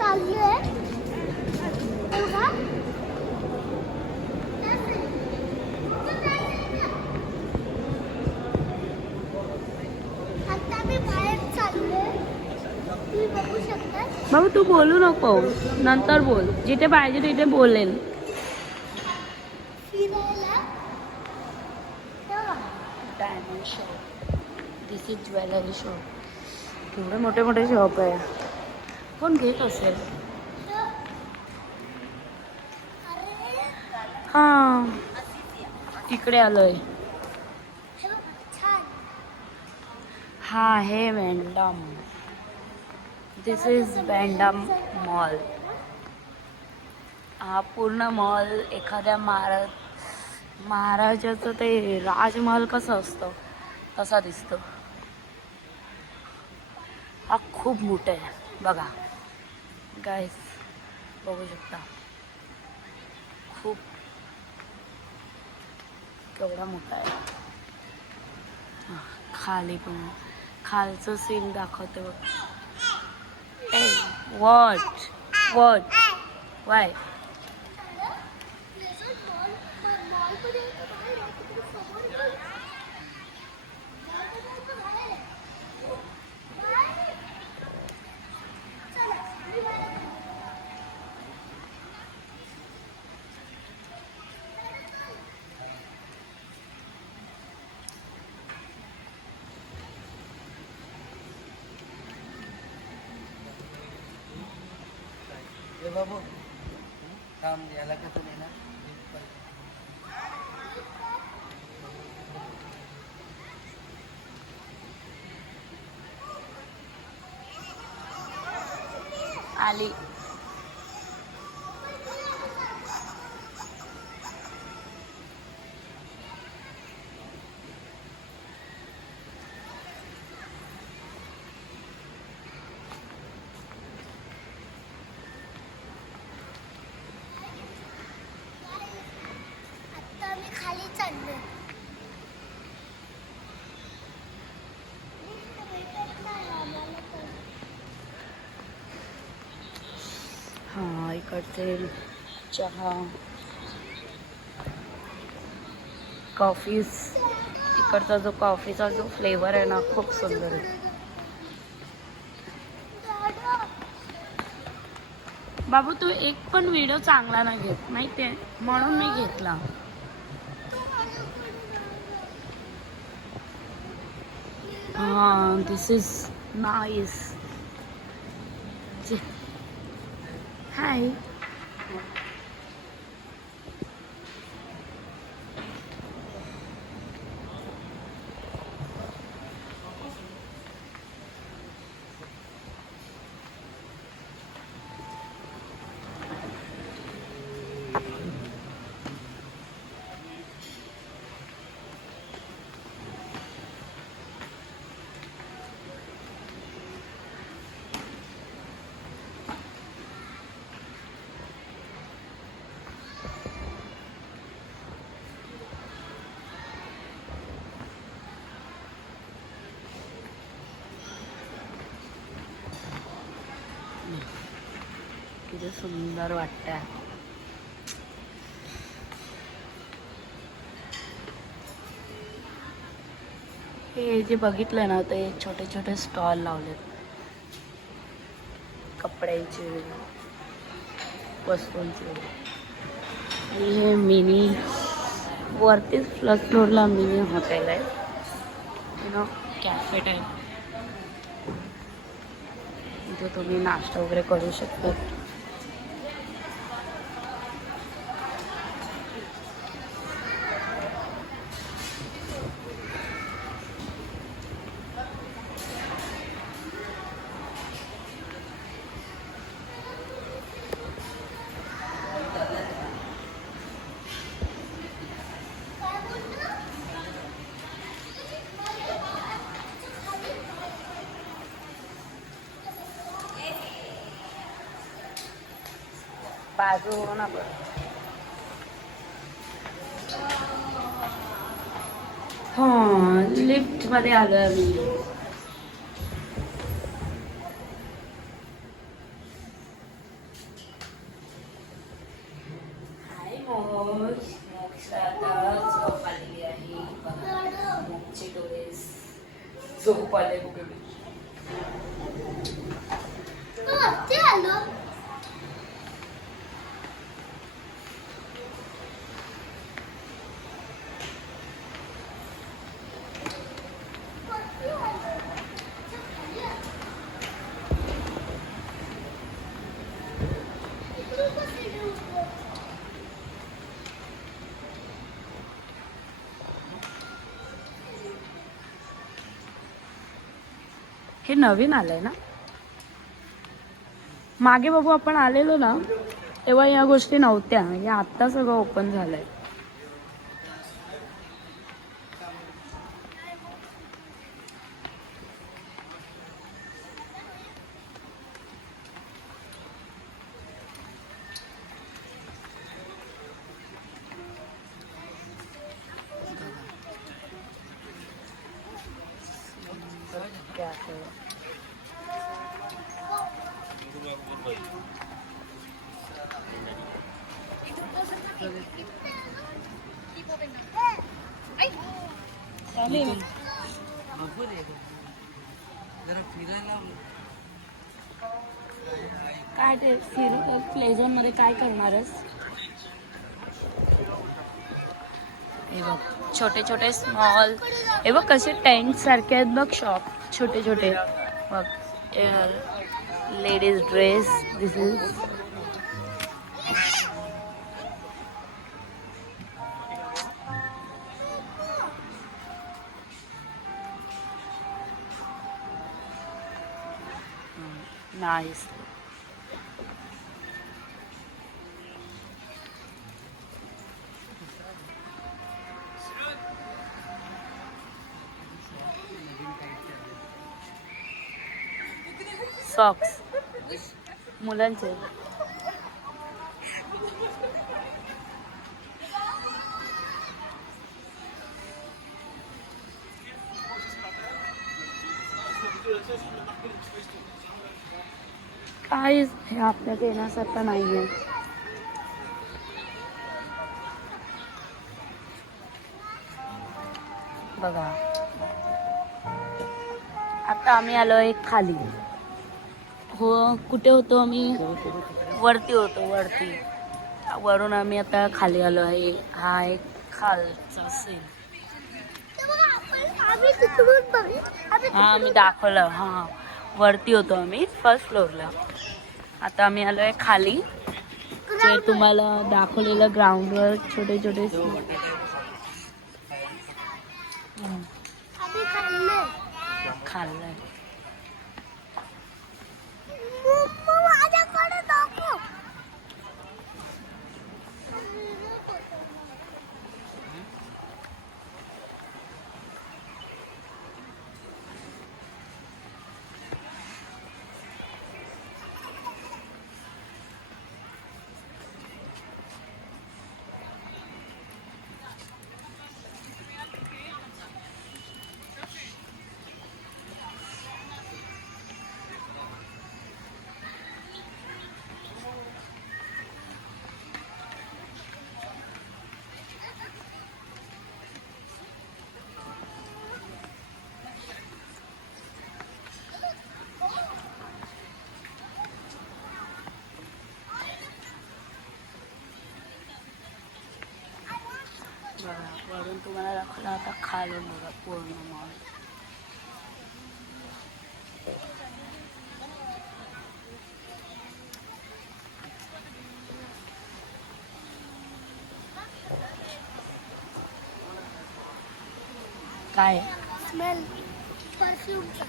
चाललोय बघा. आता मी बाहेर चाललोय, तुम्ही बघू शकता. बाबा तू बोलू नको, नंतर बोल, जिथे पाहिजे तिथे बोलेल. फिरायला diamond shop, this is jewellery shop. केवढे मोठे मोठे शॉप आहे. कोण घेत असेल? हा इकडे आलोय. छान. हा आहे वेंडम. दिस इज वेंडम मॉल. हा पूर्ण मॉल एखाद्या महाराजाचं ते राजमहल कसं असतं तसा दिसतो. हा खूप मोठा आहे बघा गाईस, बघू शकता खूप केवढा मोठा आहे. खाली पण खालचं सीन दाखवते बघ. ए वॉट वॉट वाय बाबू काम याला का तुम्ही ना आली. आता मी खाली चाललोय. हा इकडचे चहा कॉफीज, इकडचा जो कॉफीचा जो फ्लेवर आहे ना खूप सुंदर आहे. बाबू तू एक पण व्हिडिओ चांगला नाही घेत माहितीये, म्हणून मी घेतला. हा दिस इज नाईस. हाय. किती सुंदर वाटतंय. हे जे बघितलं ना ते छोटे छोटे स्टॉल लावलेत कपड्याचे वस्तूंचे. आणि हे मिनी वरतीच प्लस फ्लोअरला मिनी हॉटेल आहे, यु नो कॅफे टाईप. इथे तुम्ही नाश्ता वगैरे करू शकता. बाजू ना हां लिफ्ट मध्ये आलं मी. मोक्षला आता झोप आलेली आहे. मोक्षचे डोळे झोप आले बघ. हे नवीन आलंय ना. मागे बाबू आपण आलेलो ना तेव्हा या गोष्टी नव्हत्या. हे आत्ता सगळं ओपन झालंय. काय ते प्ले झोन मध्ये काय करणारच. हे बघ छोटे छोटे स्मॉल, हे बघ कसे टेंट सारखे आहेत बघ शॉप छोटे छोटे बघ. Ladies dress this is. Nice. Socks मुलांचे. काय हे आपल्यात येण्यासारखं नाहीये. बघा आता आम्ही आलोय खाली. हो कुठे होतो आम्ही. वरती होतो वरती. वरून आम्ही आता खाली आलो आहे. हा एक खालचा सीन. हा मी दाखवलं. हा वरती होतो आम्ही फर्स्ट फ्लोअरला. आता आम्ही आलोय खाली. जे तुम्हाला दाखवलेलं ग्राउंडवर छोटे छोटे खाल्लंय. वरून तुम्हाला दाखवला आता खालून बघा पूर्ण मॉल. काय स्मेल परफ्यूमचा.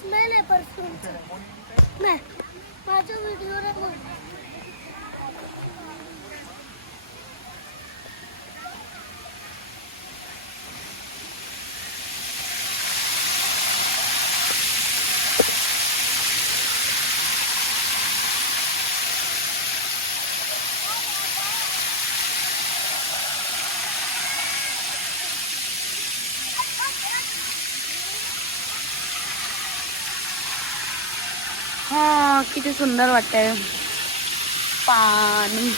स्मेल आहे परफ्यूमचा. नाही माझ्या व्हिडिओला बोल. हा किती सुंदर वाटतंय पाणी.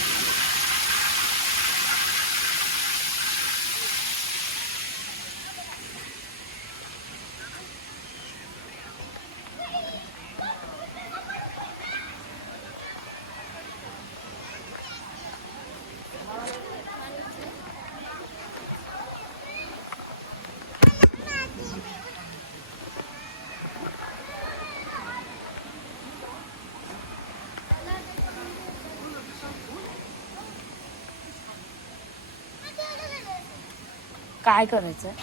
काय करायचं आहे?